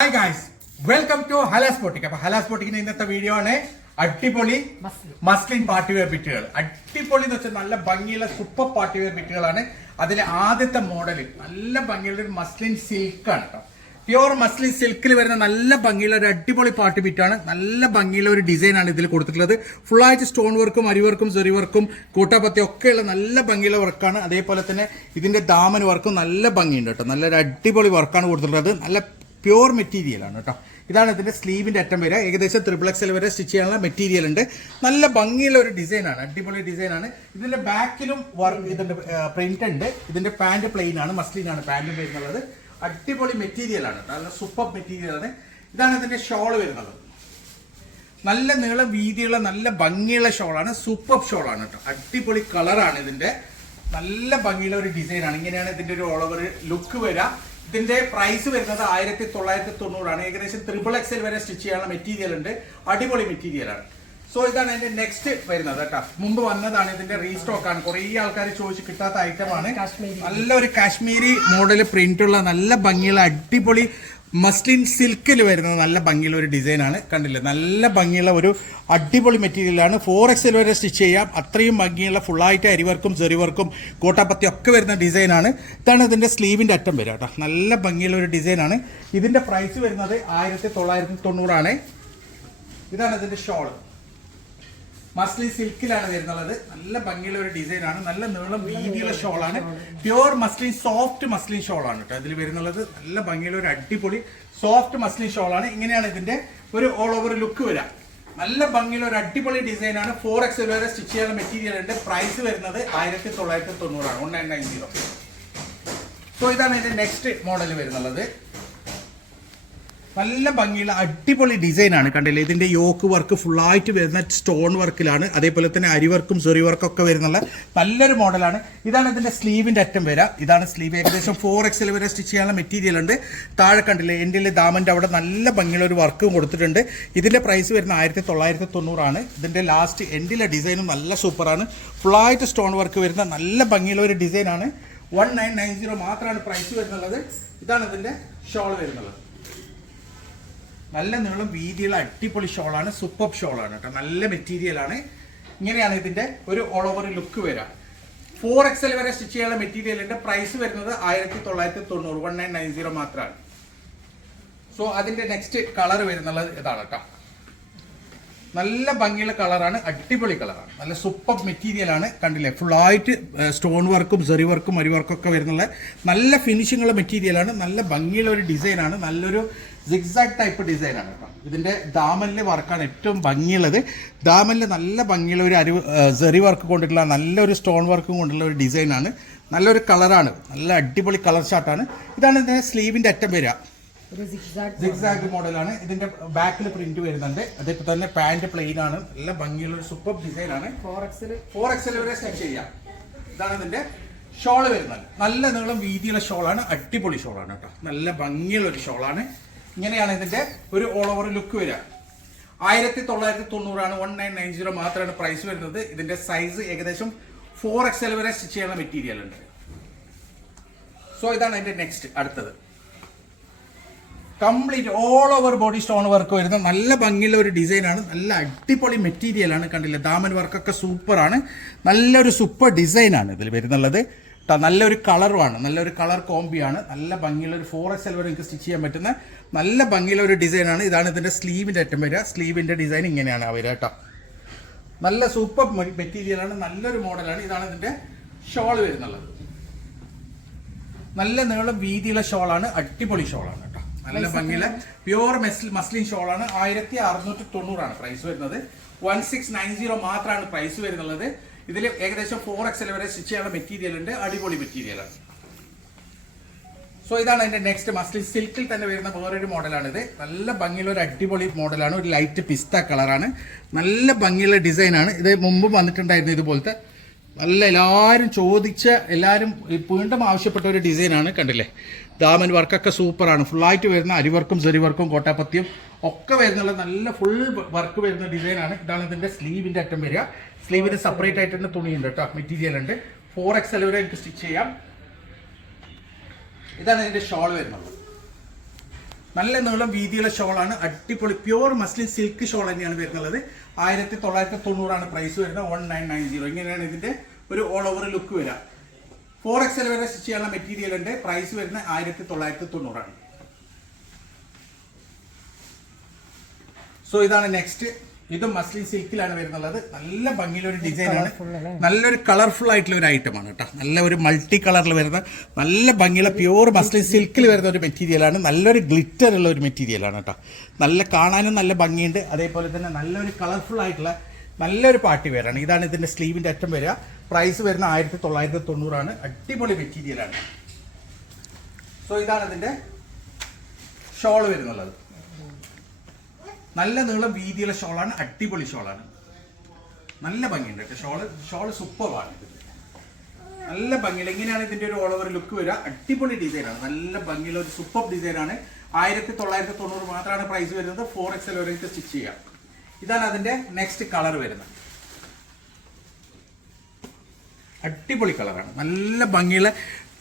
Hi guys, welcome to ഹലാസ്പോട്ടിക്. അപ്പൊ ഹലാസ്പോട്ടിക്കിന്റെ ഇന്നത്തെ വീഡിയോ ആണ് അടിപൊളി മസ്ലിൻ പാർട്ടി വെയർ ബിറ്റുകൾ. അടിപൊളി എന്ന് വെച്ചാൽ നല്ല ഭംഗിയുള്ള സൂപ്പർ പാർട്ടി വെയർ ബിറ്റുകളാണ്. അതിലെ ആദ്യത്തെ മോഡൽ നല്ല ഭംഗിയുള്ള ഒരു മസ്ലിൻ സിൽക്ക് ആണ് കേട്ടോ. പ്യുവർ മസ്ലിൻ സിൽക്കിൽ വരുന്ന നല്ല ഭംഗിയുള്ള ഒരു അടിപൊളി പാർട്ടി ബിറ്റാണ്. നല്ല ഭംഗിയുള്ള ഒരു ഡിസൈൻ ആണ് ഇതിൽ കൊടുത്തിട്ടുള്ളത്. ഫുൾ ആയിട്ട് സ്റ്റോൺ വർക്കും അരിവർക്കും സെറി വർക്കും കൂട്ടാപ്പത്തി ഒക്കെയുള്ള നല്ല ഭംഗിയുള്ള വർക്കാണ്. അതേപോലെ തന്നെ ഇതിന്റെ ദാമൻ വർക്കും നല്ല ഭംഗിയുണ്ട് കേട്ടോ. നല്ലൊരു അടിപൊളി വർക്കാണ് കൊടുത്തിട്ടുള്ളത്. നല്ല പ്യുവർ മെറ്റീരിയൽ ആണ് കേട്ടോ. ഇതാണ് ഇതിന്റെ സ്ലീവിന്റെ അറ്റം വരെ ഏകദേശം XXL വരെ സ്റ്റിച്ച് ചെയ്യാനുള്ള മെറ്റീരിയൽ ഉണ്ട്. നല്ല ഭംഗിയുള്ള ഒരു ഡിസൈനാണ്, അടിപൊളി ഡിസൈനാണ്. ഇതിന്റെ ബാക്കിലും വർക്ക് ഇതിന്റെ പ്രിന്റ് ഉണ്ട്. ഇതിന്റെ പാന്റ് പ്ലെയിൻ ആണ്, മസ്ലിൻ ആണ് പാന്റ് വരുന്നത്. അടിപൊളി മെറ്റീരിയൽ ആണ്, നല്ല സൂപ്പർ മെറ്റീരിയൽ ആണ്. ഇതാണ് ഇതിന്റെ ഷോൾ വരുന്നത്. നല്ല നീളം വീതിയുള്ള നല്ല ഭംഗിയുള്ള ഷോളാണ്, സൂപ്പർ ഷോളാണ് കേട്ടോ. അടിപൊളി കളറാണ് ഇതിന്റെ. നല്ല ഭംഗിയുള്ള ഒരു ഡിസൈനാണ്. ഇങ്ങനെയാണ് ഇതിന്റെ ഒരു ഓൾ ഓവർ ലുക്ക് വരാം. ഇതിന്റെ പ്രൈസ് വരുന്നത് 1990 ആണ്. ഏകദേശം XXL വരെ സ്റ്റിച്ച് ചെയ്യാനുള്ള മെറ്റീരിയൽ ഉണ്ട്. അടിപൊളി മെറ്റീരിയൽ ആണ്. സോ ഇതാണ് ഇതിന്റെ നെക്സ്റ്റ് വരുന്നത് കേട്ടോ. മുമ്പ് വന്നതാണ്, ഇതിന്റെ റീസ്റ്റോക്ക് ആണ്. കുറെ ആൾക്കാർ ചോദിച്ച് കിട്ടാത്ത ഐറ്റം ആണ്. നല്ലൊരു കാശ്മീരി മോഡൽ പ്രിന്റ് ഉള്ള നല്ല ഭംഗിയുള്ള അടിപൊളി മസ്ലിൻ സിൽക്കിൽ വരുന്ന നല്ല ഭംഗിയുള്ള ഒരു ഡിസൈൻ ആണ്. കണ്ടില്ലേ, നല്ല ഭംഗിയുള്ള ഒരു അടിപൊളി മെറ്റീരിയലാണ്. 4XL വരെ സ്റ്റിച്ച് ചെയ്യാം. അത്രയും ഭംഗിയുള്ള ഫുള്ളായിട്ട് അരിവർക്കും സെറിവർക്കും കോട്ടാപ്പത്തി ഒക്കെ വരുന്ന ഡിസൈനാണ്. ഇതാണ് ഇതിന്റെ സ്ലീവിന്റെ അറ്റം വരിക കേട്ടോ. നല്ല ഭംഗിയുള്ള ഒരു ഡിസൈനാണ്. ഇതിന്റെ പ്രൈസ് വരുന്നത് 1990 ആണ്. ഇതാണ് ഇതിന്റെ ഷോള്. മസ്ലിൻ സിൽക്കിലാണ് വരുന്നത്. നല്ല ഭംഗിയുള്ള ഒരു ഡിസൈനാണ്. നല്ല നീളം വീതിയുള്ള ഷോളാണ്. പ്യുവർ മസ്ലിൻ സോഫ്റ്റ് മസ്ലിൻ ഷോളാണ് കേട്ടോ ഇതിൽ വരുന്നത്. നല്ല ഭംഗിയുള്ള ഒരു അടിപൊളി സോഫ്റ്റ് മസ്ലിൻ ഷോളാണ്. ഇങ്ങനെയാണ് ഇതിന്റെ ഒരു ഓൾ ഓവർ ലുക്ക് വരാം. നല്ല ഭംഗിയുള്ള ഒരു അടിപൊളി ഡിസൈനാണ്. 4XL വരെ സ്റ്റിച്ച് ചെയ്യാനുള്ള മെറ്റീരിയൽ ഉണ്ട്. പ്രൈസ് വരുന്നത് 1990 ആണ്, 1990. സോ ഇതാണ് ഇതിന്റെ നെക്സ്റ്റ് മോഡൽ വരുന്നത്. നല്ല ഭംഗിയുള്ള അടിപൊളി ഡിസൈനാണ്. കണ്ടില്ലേ, ഇതിന്റെ യോക്ക് വർക്ക് ഫുള്ളായിട്ട് വരുന്ന സ്റ്റോൺ വർക്കിലാണ്. അതേപോലെ തന്നെ അരിവർക്കും സെറി വർക്കും ഒക്കെ വരുന്നുള്ള നല്ലൊരു മോഡലാണ്. ഇതാണ് ഇതിന്റെ സ്ലീവിന്റെ അറ്റം വരാം. ഇതാണ് സ്ലീവ്. ഏകദേശം 4XL വരെ സ്റ്റിച്ച് ചെയ്യാനുള്ള മെറ്റീരിയൽ ഉണ്ട്. താഴെ കണ്ടില്ലേ, എൻ്റെ ദാമന്റെ അവിടെ നല്ല ഭംഗിയുള്ള ഒരു വർക്കും കൊടുത്തിട്ടുണ്ട്. ഇതിന്റെ പ്രൈസ് വരുന്ന 1990 ആണ്. ഇതിന്റെ ലാസ്റ്റ് എൻഡിലെ ഡിസൈനും നല്ല സൂപ്പറാണ്. ഫുള്ളായിട്ട് സ്റ്റോൺ വർക്ക് വരുന്ന നല്ല ഭംഗിയുള്ള ഒരു ഡിസൈനാണ്. 1990 മാത്രമാണ് പ്രൈസ് വരുന്നത്. ഇതാണ് ഇതിന്റെ ഷോൾ വരുന്നത്. നല്ല നീളം വീതിയുള്ള അടിപൊളി ഷോളാണ്, സൂപ്പർ ഷോളാണ് കേട്ടോ. നല്ല മെറ്റീരിയൽ ആണ്. ഇങ്ങനെയാണ് ഇതിന്റെ ഒരു ഓൾ ഓവർ ലുക്ക് വരാം. 4XL വരെ സ്റ്റിച്ച് ചെയ്യാനുള്ള മെറ്റീരിയൽ ഉണ്ട്. പ്രൈസ് വരുന്നത് 1990, 1990 മാത്രമാണ്. സോ അതിന്റെ നെക്സ്റ്റ് കളർ വരുന്നത് ഇതാണ് കേട്ടോ. നല്ല ഭംഗിയുള്ള കളറാണ്, അടിപൊളി കളറാണ്. നല്ല സൂപ്പർ മെറ്റീരിയൽ ആണ്. കണ്ടില്ലേ, ഫുള്ളായിട്ട് സ്റ്റോൺ വർക്കും സെറി വർക്കും അരിവർക്കും ഒക്കെ വരുന്നുള്ള നല്ല ഫിനിഷിംഗുള്ള മെറ്റീരിയലാണ്. നല്ല ഭംഗിയുള്ള ഒരു ഡിസൈനാണ്. നല്ലൊരു സിഗ്സാഗ് ടൈപ്പ് ഡിസൈനാണ് കേട്ടോ. ഇതിന്റെ ദാമനിലെ വർക്കാണ് ഏറ്റവും ഭംഗിയുള്ളത്. ദാമനിൽ നല്ല ഭംഗിയുള്ള ഒരു സെറി വർക്ക് കൊണ്ടിട്ടുള്ള നല്ലൊരു സ്റ്റോൺ വർക്കും കൊണ്ടുള്ള ഒരു ഡിസൈനാണ്. നല്ലൊരു കളറാണ്, നല്ല അടിപൊളി കളർ ചാർട്ടാണ്. ഇതാണ് ഇതിന്റെ സ്ലീവിന്റെ അറ്റം വരിക. സിഗ്സാഗ് മോഡലാണ്. ഇതിന്റെ ബാക്കിൽ പ്രിന്റ് വരുന്നുണ്ട്. അതേപോലെ തന്നെ പാന്റ് പ്ലെയിൻ ആണ്. നല്ല ഭംഗിയുള്ള ഒരു സൂപ്പർ ഡിസൈൻ ആണ്. 4XL വരെ സ്റ്റിച്ച് ചെയ്യാം. ഇതാണ് ഇതിന്റെ ഷോള് വരുന്നത്. നല്ല നീളം വീതിയുള്ള ഷോളാണ്, അടിപൊളി ഷോളാണ് കേട്ടോ. നല്ല ഭംഗിയുള്ള ഒരു ഷോളാണ്. ഇങ്ങനെയാണ് ഇതിന്റെ ഒരു ഓൾ ഓവർ ലുക്ക് വരിക. 1990 ആണ്, 1990 മാത്രമാണ് പ്രൈസ് വരുന്നത്. ഇതിന്റെ സൈസ് ഏകദേശം 4XL വരെ സ്റ്റിച്ച് ചെയ്യാനുള്ള മെറ്റീരിയൽ ഉണ്ട്. സോ ഇതാണ് അതിന്റെ നെക്സ്റ്റ് അടുത്തത്. Complete all over body stone work വരുന്ന നല്ല ഭംഗിയുള്ള ഒരു ഡിസൈനാണ്. നല്ല അടിപൊളി മെറ്റീരിയലാണ്. കണ്ടില്ലേ, ദാമൻ വർക്കൊക്കെ സൂപ്പറാണ്. നല്ലൊരു സൂപ്പർ ഡിസൈനാണ് ഇതിൽ വരുന്നുള്ളത്. നല്ലൊരു കളറുമാണ്, നല്ലൊരു കളർ കോമ്പിയാണ്. നല്ല ഭംഗിയുള്ള ഒരു 4XL വരെ നിങ്ങൾക്ക് സ്റ്റിച്ച് ചെയ്യാൻ പറ്റുന്ന നല്ല ഭംഗിയുള്ള ഒരു ഡിസൈനാണ്. ഇതാണ് ഇതിന്റെ സ്ലീവിന്റെ അറ്റം വരിക. സ്ലീവിന്റെ ഡിസൈൻ ഇങ്ങനെയാണ് വരിക കേട്ടോ. നല്ല സൂപ്പർ മെറ്റീരിയലാണ്, നല്ലൊരു മോഡലാണ്. ഇതാണ് ഇതിന്റെ ഷോൾ വരുന്നുള്ളത്. നല്ല നീളം വീതിയുള്ള ഷോളാണ്, അടിപൊളി ഷോളാണ് കേട്ടോ. നല്ല ഭംഗിയുള്ള പ്യുവർ മസ്ലിൻ ഷോളാണ്. 1690 ആണ് പ്രൈസ് വരുന്നത്. 1690 മാത്രമാണ് പ്രൈസ് വരുന്നത്. ഇതിൽ ഏകദേശം 4XL വരെ സ്റ്റിച്ച് ചെയ്യാനുള്ള മെറ്റീരിയൽ ഉണ്ട്. അടിപൊളി മെറ്റീരിയലാണ്. സോ ഇതാണ് അതിന്റെ നെക്സ്റ്റ് മസ്ലിൻ സിൽക്കിൽ തന്നെ വരുന്ന വേറൊരു മോഡലാണിത്. നല്ല ഭംഗിയുള്ള ഒരു അടിപൊളി മോഡലാണ്. ഒരു ലൈറ്റ് പിസ്ത കളറാണ്. നല്ല ഭംഗിയുള്ള ഡിസൈനാണ്. ഇത് മുമ്പ് വന്നിട്ടുണ്ടായിരുന്നു ഇതുപോലത്തെ. നല്ല എല്ലാവരും എല്ലാവരും വീണ്ടും ആവശ്യപ്പെട്ട ഒരു ഡിസൈനാണ്. കണ്ടില്ലേ, ദാമൻ വർക്കൊക്കെ സൂപ്പറാണ്. ഫുള്ളായിട്ട് വരുന്ന അരിവർക്കും സെറി വർക്കും കോട്ടാപ്പത്തിയും ഒക്കെ വരുന്നുള്ള നല്ല ഫുൾ വർക്ക് വരുന്ന ഡിസൈനാണ്. ഇതാണ് ഇതിന്റെ സ്ലീവിന്റെ അറ്റം വരിക. സ്ലീവിന് സെപ്പറേറ്റ് ആയിട്ട് തന്നെ തുണിയുണ്ട് കേട്ടോ, മെറ്റീരിയൽ ഉണ്ട്. 4XL വരെ എനിക്ക് സ്റ്റിച്ച് ചെയ്യാം. ഇതാണ് ഇതിന്റെ ഷോൾ വരുന്നത്. നല്ല നീളം വീതിയുള്ള ഷോളാണ്, അടിപൊളി പ്യൂർ മസ്ലിൻ സിൽക്ക് ഷോൾ തന്നെയാണ് വരുന്നത്. 1990 പ്രൈസ് വരുന്നത്. 1990. ഇങ്ങനെയാണ് ഇതിന്റെ ഒരു ഓൾ ഓവർ ലുക്ക് വരിക. 4XL വരെ സ്റ്റിച്ച് ചെയ്യാനുള്ള മെറ്റീരിയൽ ഉണ്ട്. പ്രൈസ് വരുന്നത് 1990. സോ ഇതാണ് നെക്സ്റ്റ്. ഇതും മസ്ലിൻ സിൽക്കിലാണ് വരുന്നുള്ളത്. നല്ല ഭംഗിയുള്ള ഒരു ഡിസൈനാണ്, നല്ലൊരു കളർഫുൾ ആയിട്ടുള്ള ഒരു ഐറ്റമാണ് കേട്ടോ. നല്ല ഒരു മൾട്ടി കളറിൽ വരുന്ന നല്ല ഭംഗിയുള്ള പ്യൂർ മസ്ലിൻ സിൽക്കിൽ വരുന്ന ഒരു മെറ്റീരിയലാണ്. നല്ലൊരു ഗ്ലിറ്റർ ഉള്ള ഒരു മെറ്റീരിയലാണ് കേട്ടോ. നല്ല കാണാനും നല്ല ഭംഗിയുണ്ട്. അതേപോലെ തന്നെ നല്ലൊരു കളർഫുൾ ആയിട്ടുള്ള നല്ലൊരു പാർട്ടി വെയറാണ്. ഇതാണ് ഇതിന്റെ സ്ലീവിന്റെ അറ്റം വരിക. പ്രൈസ് വരുന്ന 1990. അടിപൊളി മെറ്റീരിയലാണ്. സോ ഇതാണ് ഇതിന്റെ ഷോൾ വരുന്നുള്ളത്. നല്ല നീളം വീതിയുള്ള ഷോളാണ്, അടിപൊളി ഷോളാണ്, നല്ല ഭംഗിയുണ്ട് കേട്ടോ. ഷോള് സൂപ്പറാണ്. നല്ല ഭംഗിയുള്ള ഇങ്ങനെയാണ് ഇതിന്റെ ഒരു ഓൾ ഓവർ ലുക്ക് വരിക. അടിപൊളി ഡിസൈനാണ്, നല്ല ഭംഗിയുള്ള ഒരു സൂപ്പർ ഡിസൈനാണ്. 1990 മാത്രമാണ് പ്രൈസ് വരുന്നത്. 4XL വരെ സ്റ്റിച്ച് ചെയ്യാം. ഇതാണ് അതിന്റെ നെക്സ്റ്റ് കളർ വരുന്നത്. അടിപൊളി കളറാണ്, നല്ല ഭംഗിയുള്ള.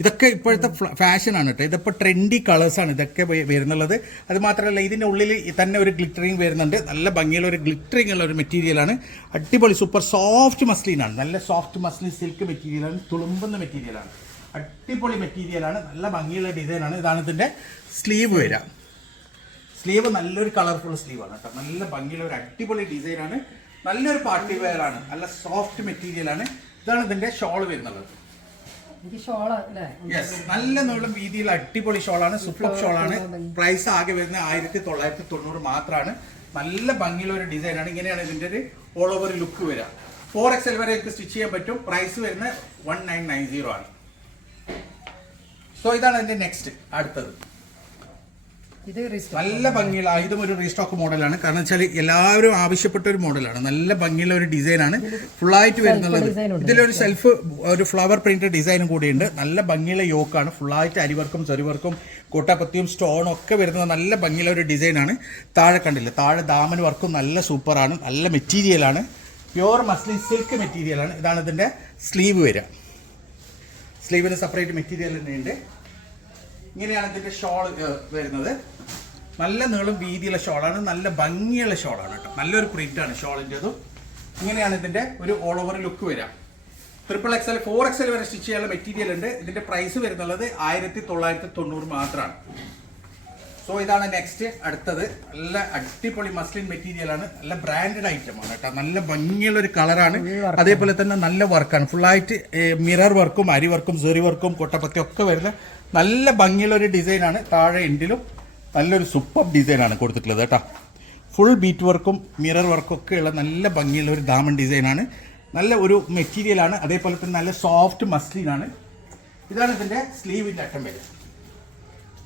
ഇതൊക്കെ ഇപ്പോഴത്തെ ഫാഷനാണ് കേട്ടോ. ഇതിപ്പോൾ ട്രെൻഡി കളേഴ്സാണ് ഇതൊക്കെ വരുന്നുള്ളത്. അത് മാത്രമല്ല ഇതിൻ്റെ ഉള്ളിൽ തന്നെ ഒരു ഗ്ലിറ്ററിങ് വരുന്നുണ്ട്. നല്ല ഭംഗിയുള്ള ഒരു ഗ്ലിറ്ററിങ് ഉള്ള ഒരു മെറ്റീരിയലാണ്. അടിപൊളി സൂപ്പർ സോഫ്റ്റ് മസ്ലിനാണ്. നല്ല സോഫ്റ്റ് മസ്ലിൻ സിൽക്ക് മെറ്റീരിയലാണ്, തുളുമ്പുന്ന മെറ്റീരിയലാണ്. അടിപൊളി മെറ്റീരിയലാണ്, നല്ല ഭംഗിയുള്ള ഡിസൈനാണ്. ഇതാണ് ഇതിൻ്റെ സ്ലീവ് വരിക. സ്ലീവ് നല്ലൊരു കളർഫുൾ സ്ലീവാണ് കേട്ടോ. നല്ല ഭംഗിയുള്ള ഒരു അടിപൊളി ഡിസൈനാണ്. നല്ലൊരു പാർട്ടി വെയർ ആണ്, നല്ല സോഫ്റ്റ് മെറ്റീരിയലാണ്. ഇതാണ് ഇതിൻ്റെ ഷോൾ വരുന്നത്. നല്ല നീളം വീതിയിൽ അടിപൊളി ഷോളാണ്, സൂപ്പർ ഷോളാണ്. പ്രൈസ് ആകെ വരുന്നത് 1990 മാത്രമാണ്. നല്ല ഭംഗിയുള്ള ഒരു ഡിസൈനാണ്. ഇങ്ങനെയാണ് ഇതിന്റെ ഒരു ഓൾ ഓവർ ലുക്ക് വരിക. 4XL വരെ സ്റ്റിച്ച് ചെയ്യാൻ പറ്റും. പ്രൈസ് വരുന്നത് 1990 ആണ്. സോ ഇതാണ് ഇതിന്റെ നെക്സ്റ്റ് അടുത്തത്. നല്ല ഭംഗിയുള്ള ഇതും ഒരു റീസ്റ്റോക്ക് മോഡലാണ്. കാരണം വെച്ചാൽ എല്ലാവരും ആവശ്യപ്പെട്ട ഒരു മോഡലാണ്. നല്ല ഭംഗിയുള്ള ഒരു ഡിസൈനാണ്, ഫുള്ളായിട്ട് വരുന്നുള്ളത്. ഇതിലൊരു സെൽഫ് ഒരു ഫ്ലവർ പ്രിന്റ് ഡിസൈനും കൂടിയുണ്ട്. നല്ല ഭംഗിയുള്ള യോക്കാണ്, ഫുള്ളായിട്ട് അരിവർക്കും ചെറിവർക്കും കോട്ടാപ്പത്തിയും സ്റ്റോണും ഒക്കെ വരുന്നത് നല്ല ഭംഗിയുള്ള ഒരു ഡിസൈനാണ്. താഴെ കണ്ടില്ല, താഴെ ദാമൻ വർക്കും നല്ല സൂപ്പറാണ്, നല്ല മെറ്റീരിയലാണ്, പ്യുവർ മസ്ലിൻ സിൽക്ക് മെറ്റീരിയലാണ്. ഇതാണ് ഇതിന്റെ സ്ലീവ് വരിക. സ്ലീവിന് സെപ്പറേറ്റ് മെറ്റീരിയൽ തന്നെയുണ്ട്. ഇങ്ങനെയാണ് ഇതിന്റെ ഷോൾ വരുന്നത്. നല്ല നീളം വീതിയുള്ള ഷോളാണ്, നല്ല ഭംഗിയുള്ള ഷോളാണ് കേട്ടോ. നല്ലൊരു പ്രിന്റാണ് ഷോളിൻ്റെതും. ഇങ്ങനെയാണ് ഇതിന്റെ ഒരു ഓൾ ഓവർ ലുക്ക് വരിക. 3XL 4XL വരെ സ്റ്റിച്ച് ചെയ്യാനുള്ള മെറ്റീരിയൽ ഉണ്ട്. ഇതിന്റെ പ്രൈസ് വരുന്നുള്ളത് 1990 മാത്രമാണ്. സോ ഇതാണ് നെക്സ്റ്റ് അടുത്തത്. നല്ല അടിപൊളി മസ്ലിൻ മെറ്റീരിയൽ ആണ്, നല്ല ബ്രാൻഡഡ് ഐറ്റമാണ് കേട്ടോ. നല്ല ഭംഗിയുള്ള ഒരു കളറാണ്, അതേപോലെ തന്നെ നല്ല വർക്കാണ്. ഫുള്ളായിട്ട് മിറർ വർക്കും അരി വർക്കും സെറി വർക്കും കൊട്ടപ്പത്തി ഒക്കെ വരുന്ന നല്ല ഭംഗിയുള്ള ഒരു ഡിസൈനാണ്. താഴെ എൻഡിലും നല്ലൊരു സൂപ്പർ ഡിസൈനാണ് കൊടുത്തിട്ടുള്ളത് കേട്ടോ. ഫുൾ ബീറ്റ് വർക്കും മിറർ വർക്കും ഒക്കെ ഉള്ള നല്ല ഭംഗിയുള്ള ഒരു ദാമൻ ഡിസൈനാണ്. നല്ല ഒരു മെറ്റീരിയലാണ്, അതേപോലെ തന്നെ നല്ല സോഫ്റ്റ് മസ്ലിനാണ്. ഇതാണ് ഇതിന്റെ സ്ലീവിന്റെ അറ്റം വരെ.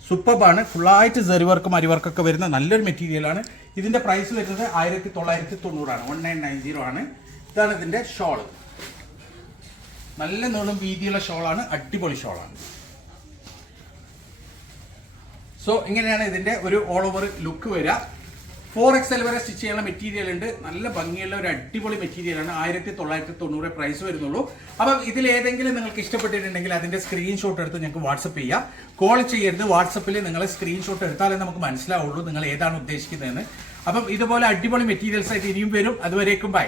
സൂപ്പർബാണ്, ഫുള്ളായിട്ട് സെറി വർക്കും അരി വർക്കൊക്കെ വരുന്ന നല്ലൊരു മെറ്റീരിയലാണ്. ഇതിന്റെ പ്രൈസ് വരുന്നത് 1990 ആണ്, 1990 ആണ്. ഇതാണ് ഇതിന്റെ ഷോള്. നല്ല നീളം വീതിയുള്ള ഷോളാണ്, അടിപൊളി ഷോളാണ്. സോ ഇങ്ങനെയാണ് ഇതിന്റെ ഒരു ഓൾ ഓവർ ലുക്ക് വരിക. 4XL വരെ സ്റ്റിച്ച് ചെയ്യാനുള്ള മെറ്റീരിയൽ ഉണ്ട്. നല്ല ഭംഗിയുള്ള ഒരു അടിപൊളി മെറ്റീരിയലാണ്. 1990 പ്രൈസ് വരുന്നുള്ളൂ. അപ്പം ഇതിൽ ഏതെങ്കിലും നിങ്ങൾക്ക് ഇഷ്ടപ്പെട്ടിട്ടുണ്ടെങ്കിൽ അതിന്റെ സ്ക്രീൻഷോട്ട് എടുത്ത് ഞങ്ങൾക്ക് വാട്സപ്പ് ചെയ്യാം. കോൾ ചെയ്യരുത്, വാട്സപ്പിൽ നിങ്ങൾ സ്ക്രീൻഷോട്ട് എടുത്താലേ നമുക്ക് മനസ്സിലാവുള്ളൂ നിങ്ങൾ ഏതാണ് ഉദ്ദേശിക്കുന്നതെന്ന്. അപ്പം ഇതുപോലെ അടിപൊളി മെറ്റീരിയൽസ് ആയിട്ട് ഇനിയും വരും. അതുവരേക്കും ബൈ.